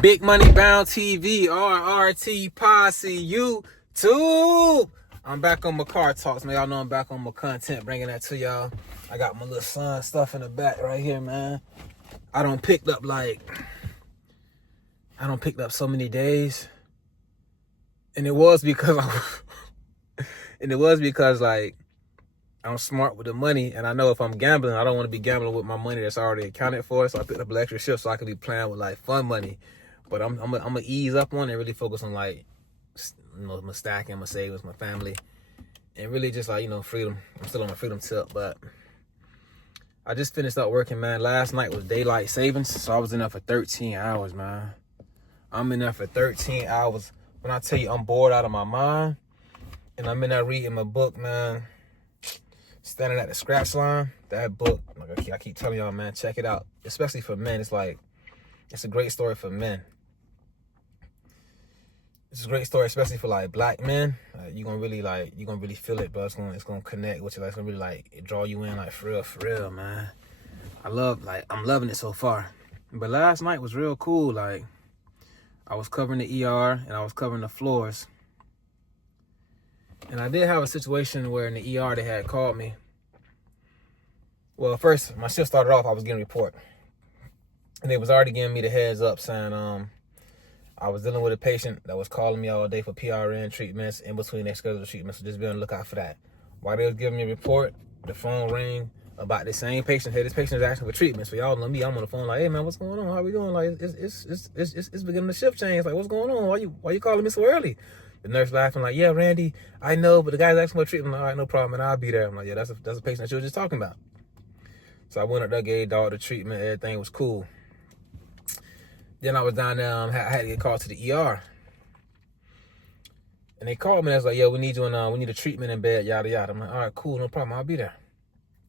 Big Money Bound TV, RRT Posse, YouTube. I'm back on my car talks, man. Y'all know I'm back on my content, bringing that to y'all. I got my little son stuff in the back right here, man. I don't picked up so many days. And it was because like I'm smart with the money, and I know if I'm gambling, I don't want to be gambling with my money that's already accounted for. So I picked up an extra shift so I can be playing with like fun money. But I'm gonna ease up on it, really focus on like, you know, my stacking, my savings, my family, and really just like, you know, freedom. I'm still on my freedom tip, but I just finished up working, man. Last night was daylight savings, so I was in there for 13 hours, man. I'm in there for 13 hours. When I tell you I'm bored out of my mind, and I'm in there reading my book, man. Standing at the scratch line, that book, like I keep telling y'all, man, check it out. Especially for men, it's a great story for men. It's a great story, especially for like black men. You're gonna really feel it, bro. It's gonna connect with you. Like, it's gonna really like draw you in, like for real, man. I'm loving it so far. But last night was real cool. Like, I was covering the ER and I was covering the floors. And I did have a situation where in the ER they had called me. Well, first, my shift started off, I was getting a report. And they was already giving me the heads up saying I was dealing with a patient that was calling me all day for PRN treatments in between their scheduled treatments. So just be on the lookout for that. While they was giving me a report, the phone rang about the same patient. Hey, this patient is asking for treatment. So y'all know me, I'm on the phone like, hey man, what's going on? How we doing? Like, it's beginning to shift change. Like, what's going on? Why you calling me so early? The nurse laughing like, yeah, Randy, I know, but the guy's asking for treatment. I'm like, all right, no problem, and I'll be there. I'm like, yeah, that's a patient that you were just talking about. So I went up there, gave dog the treatment, everything was cool. Then I was down there, I had to get called to the ER. And they called me, and I was like, yeah, we need you we need a treatment in bed, yada, yada. I'm like, all right, cool, no problem, I'll be there.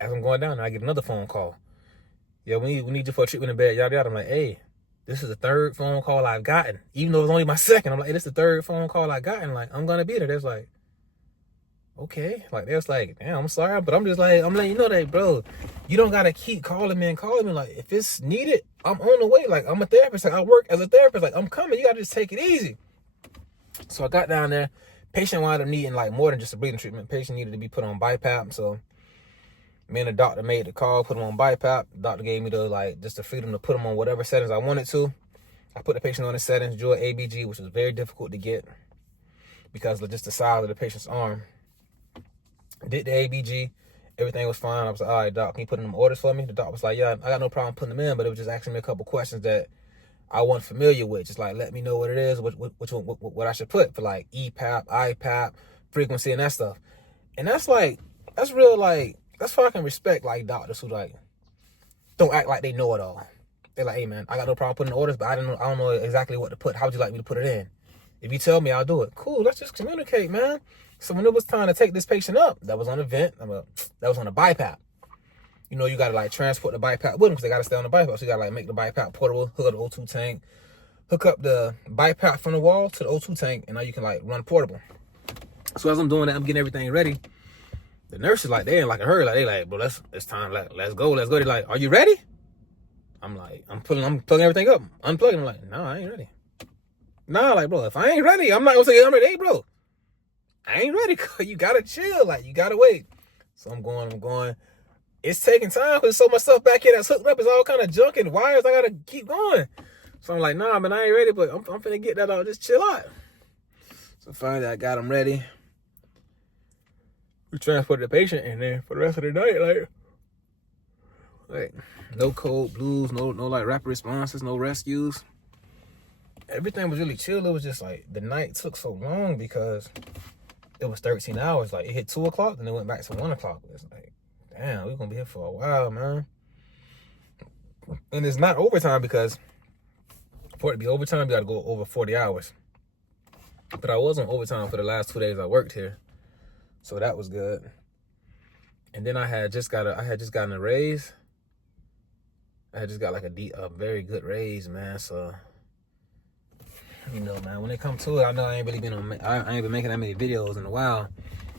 As I'm going down there, I get another phone call. Yeah, we need you for a treatment in bed, yada, yada. I'm like, hey, this is the third phone call I've gotten. Even though it was only my second, I'm like, hey, this is the third phone call I've gotten. Like, I'm going to be there. There's like, okay. Like, there's like, damn, I'm sorry. But I'm just like, I'm letting you know that, bro, you don't got to keep calling me. Like, if it's needed, I'm on the way. Like, I'm a therapist. Like, I work as a therapist. Like, I'm coming. You got to just take it easy. So I got down there. Patient wound up needing like more than just a breathing treatment. Patient needed to be put on BiPAP. So me and the doctor made the call, put him on BiPAP. The doctor gave me just the freedom to put him on whatever settings I wanted to. I put the patient on the settings, drew an ABG, which was very difficult to get because of just the size of the patient's arm. Did the ABG, everything was fine. I was like, all right, doc, can you put in them orders for me? The doc was like, yeah, I got no problem putting them in, but it was just asking me a couple questions that I wasn't familiar with. Just like, let me know what it is, what I should put for like EPAP, IPAP, frequency, and that stuff. And that's real, like, that's why I can respect like doctors who like don't act like they know it all. They're like, hey man, I got no problem putting orders, but I don't know exactly what to put. How would you like me to put it in? If you tell me, I'll do it. Cool, let's just communicate, man. So when it was time to take this patient up, that was on a vent, that was on a BiPAP. You know, you gotta like transport the BiPAP with them because they gotta stay on the BiPAP. So you gotta like make the BiPAP portable, hook up the O2 tank, hook up the BiPAP from the wall to the O2 tank, and now you can like run portable. So as I'm doing that, I'm getting everything ready. The nurse is like, they ain't like a hurry. Like, they like, bro, it's time. Like, let's go. They're like, are you ready? I'm like, I'm plugging everything up. Unplugging. I'm like, no, I ain't ready. Nah, like, bro, if I ain't ready, I'm not gonna say I'm ready. Hey, bro, I ain't ready. You gotta chill. Like, you gotta wait. So I'm going. It's taking time because so much stuff back here that's hooked up. It's all kind of junk and wires. I gotta keep going. So I'm like, nah, man, I ain't ready, but I'm finna get that out. Just chill out. So finally, I got them ready. We transported the patient in there for the rest of the night, like no code blues, no like rapid responses, no rescues. Everything was really chill. It was just like the night took so long because it was 13 hours. Like, it hit 2 o'clock, then it went back to 1 o'clock. It's like, damn, we're gonna be here for a while, man. And it's not overtime because for it to be overtime, you gotta go over 40 hours. But I was on overtime for the last 2 days I worked here. So that was good. And then I had just gotten a raise. I had just got like a very good raise, man. So, you know, man, when it comes to it, I know I ain't been making that many videos in a while,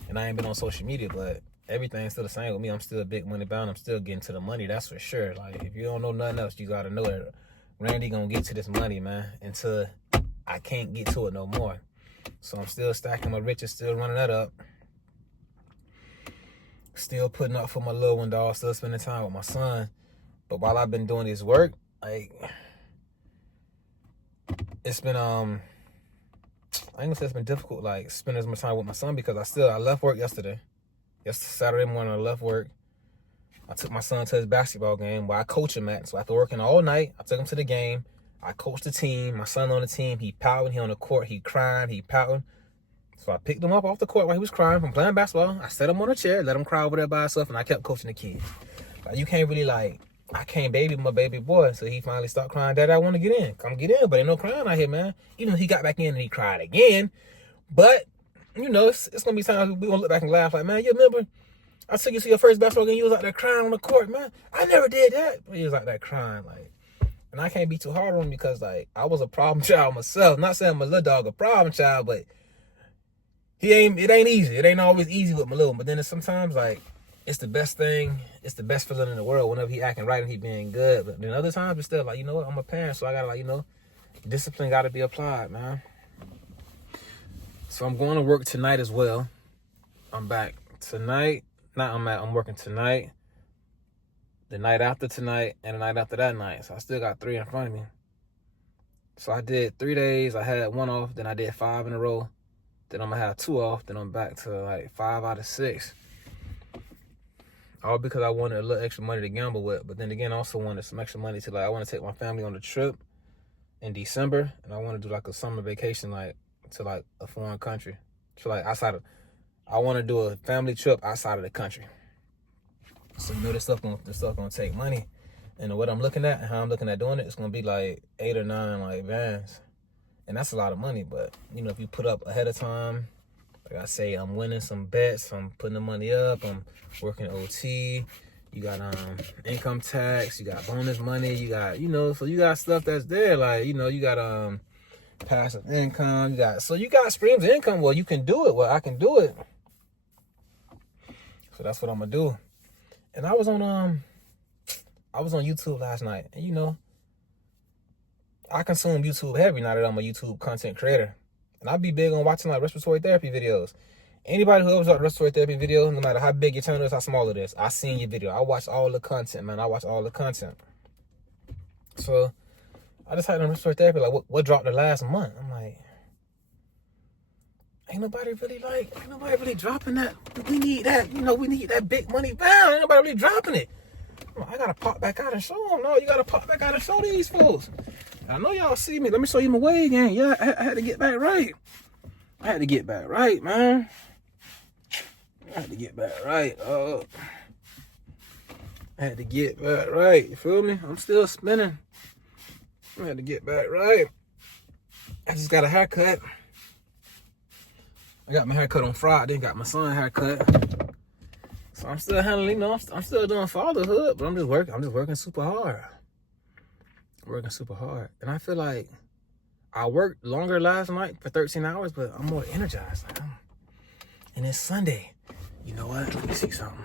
and I ain't been on social media, but everything's still the same with me. I'm still big money bound. I'm still getting to the money, that's for sure. Like, if you don't know nothing else, you gotta know that Randy gonna get to this money, man, until I can't get to it no more. So I'm still stacking my riches, still running that up. Still putting up for my little one, dog. Still spending time with my son. But while I've been doing this work, like, it's been, I ain't gonna say it's been difficult, like, spending as much time with my son, because I left work yesterday. Saturday morning, I left work. I took my son to his basketball game where I coach him at. So after working all night, I took him to the game. I coached the team. My son on the team. He pouting. He on the court. He crying. He pouting. So I picked him up off the court while he was crying from playing basketball. I set him on a chair, let him cry over there by himself, and I kept coaching the kids. Like, you can't really, like, I can't baby my baby boy. So he finally stopped crying. Daddy, I want to get in. Come get in. But ain't no crying out here, man. Even though he got back in and he cried again. But, you know, it's going to be times we're going to look back and laugh like, man, you remember I took you to your first basketball game, you was out there crying on the court, man. I never did that. But he was out there crying, like. And I can't be too hard on him because, like, I was a problem child myself. Not saying my little dog a problem child, but it ain't easy. It ain't always easy with my little one. But then it's sometimes, like, it's the best thing. It's the best feeling in the world whenever he acting right and he being good. But then other times it's still like, you know what, I'm a parent, so I gotta, like, you know, discipline gotta be applied, man. So I'm going to work tonight as well. I'm back tonight. I'm working tonight, the night after tonight, and the night after that night. So I still got 3 in front of me. So I did 3 days. I had 1 off. Then I did 5 in a row. Then I'm going to have 2 off. Then I'm back to like 5 out of 6. All because I wanted a little extra money to gamble with. But then again, I also wanted some extra money to, like, I want to take my family on a trip in December. And I want to do like a summer vacation, like, to like a foreign country. So like I want to do a family trip outside of the country. So, you know, this stuff gonna take money. And what I'm looking at and how I'm looking at doing it, it's gonna be like 8 or 9 like vans. And that's a lot of money. But, you know, if you put up ahead of time, like I say, I'm winning some bets, I'm putting the money up, I'm working OT, you got income tax, you got bonus money, you got, you know, so you got stuff that's there, like, you know, you got passive income, you got streams of income. Well, you can do it. Well, I can do it. So that's what I'm gonna do. And I was on YouTube last night, and, you know, I consume YouTube heavy now that I'm a YouTube content creator. And I be big on watching like respiratory therapy videos. Anybody who ever watched a respiratory therapy video, no matter how big your channel is, how small it is, I seen your video. I watch all the content, man. I watch all the content. So I just had on respiratory therapy, like, what dropped the last month? I'm like, ain't nobody really dropping that. We need that, you know, we need that big money bound. Ain't nobody really dropping it. I gotta pop back out and show them. No, you gotta pop back out and show these folks. I know y'all see me. Let me show you my way again. Yeah, I had to get back right. I had to get back right, man. I had to get back right. I had to get back right. You feel me? I'm still spinning. I had to get back right. I just got a haircut. I got my haircut on Friday. Got my son haircut. So I'm still handling, you know, I'm still doing fatherhood, but I'm just working super hard. Working super hard. And I feel like I worked longer last night for 13 hours, but I'm more energized. Like, and it's Sunday. You know what? Let me see something.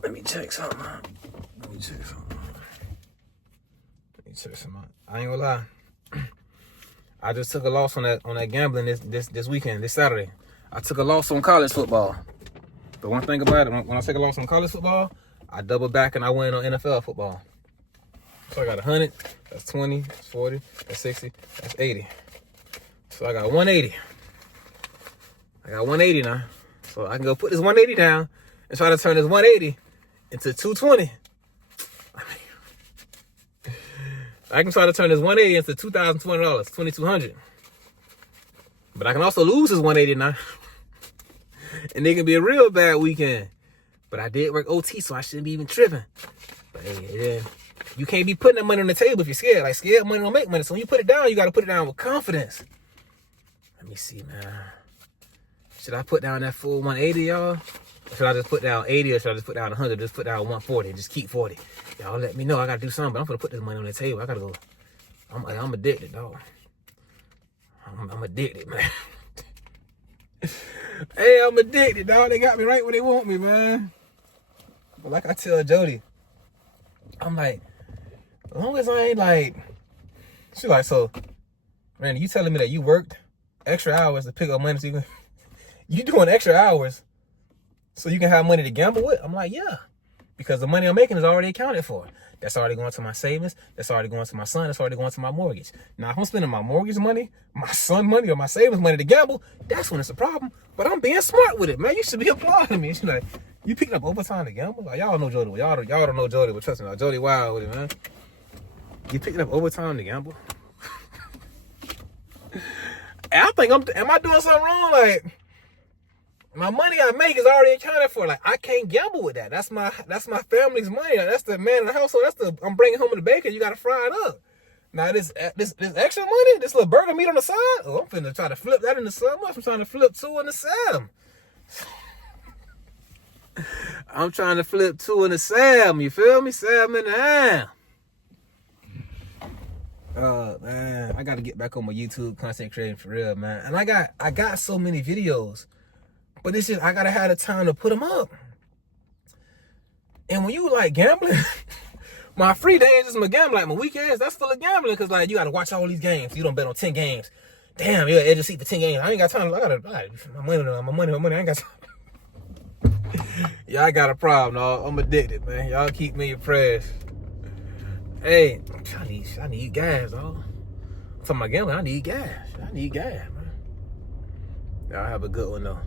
Let me check something out. I ain't gonna lie. I just took a loss on that gambling this weekend, this Saturday. I took a loss on college football. But one thing about it, when I take a loss on college football, I double back and I win on NFL football. So I got 100, that's 20, that's 40, that's 60, that's 80. So I got 180. I got 180 now. So I can go put this 180 down and try to turn this 180 into 220. I can try to turn this 180 into $2,020, $2,200. But I can also lose this 180 now. And it can be a real bad weekend. But I did work OT, so I shouldn't be even tripping. But hey, yeah, you can't be putting that money on the table if you're scared. Like, scared money don't make money. So when you put it down, you got to put it down with confidence. Let me see, man. Should I put down that full 180, y'all? Or should I just put down 80, or should I just put down 100? Just put down 140. Just keep 40. Y'all let me know. I got to do something, but I'm going to put this money on the table. I got to go. I'm addicted, dog. I'm addicted, man. Hey, I'm addicted, dog. They got me right where they want me, man. But like I tell Jody, I'm like, as long as I ain't like She like, so, Randy, you telling me that you worked extra hours to pick up money so you doing extra hours so you can have money to gamble with? I'm like, yeah. Because the money I'm making is already accounted for. That's already going to my savings. That's already going to my son. That's already going to my mortgage. Now, if I'm spending my mortgage money, my son money, or my savings money to gamble, that's when it's a problem. But I'm being smart with it, man. You should be applauding me. She's like, you picked up overtime to gamble? Like, y'all know Jody. Y'all don't know Jody, but trust me, like, Jody wild with it, man. You picked up overtime to gamble? And I think am I doing something wrong? Like, my money I make is already accounted for. Like, I can't gamble with that. That's my family's money. That's the man in the household. I'm bringing home to the baker. You gotta fry it up. Now this extra money, this little burger meat on the side. Oh, I'm finna try to flip that into something else. I'm trying to flip 2 into 7. I'm trying to flip 2 into 7. You feel me? 7 in the half. Man, I gotta get back on my YouTube content creating for real, man. And I got so many videos. But it's just, I gotta have the time to put them up. And when you like gambling, my free days is my gambling. Like my weekends, that's full of gambling. Cause like you gotta watch all these games. You don't bet on 10 games. Damn, yeah, edge of seat for 10 games. I ain't got time. I gotta my money. I ain't got time. Yeah, I got a problem, dog. I'm addicted, man. Y'all keep me in your prayers. Hey, I need gas, dog. I'm talking about gambling, I need gas, man. Y'all have a good one, though.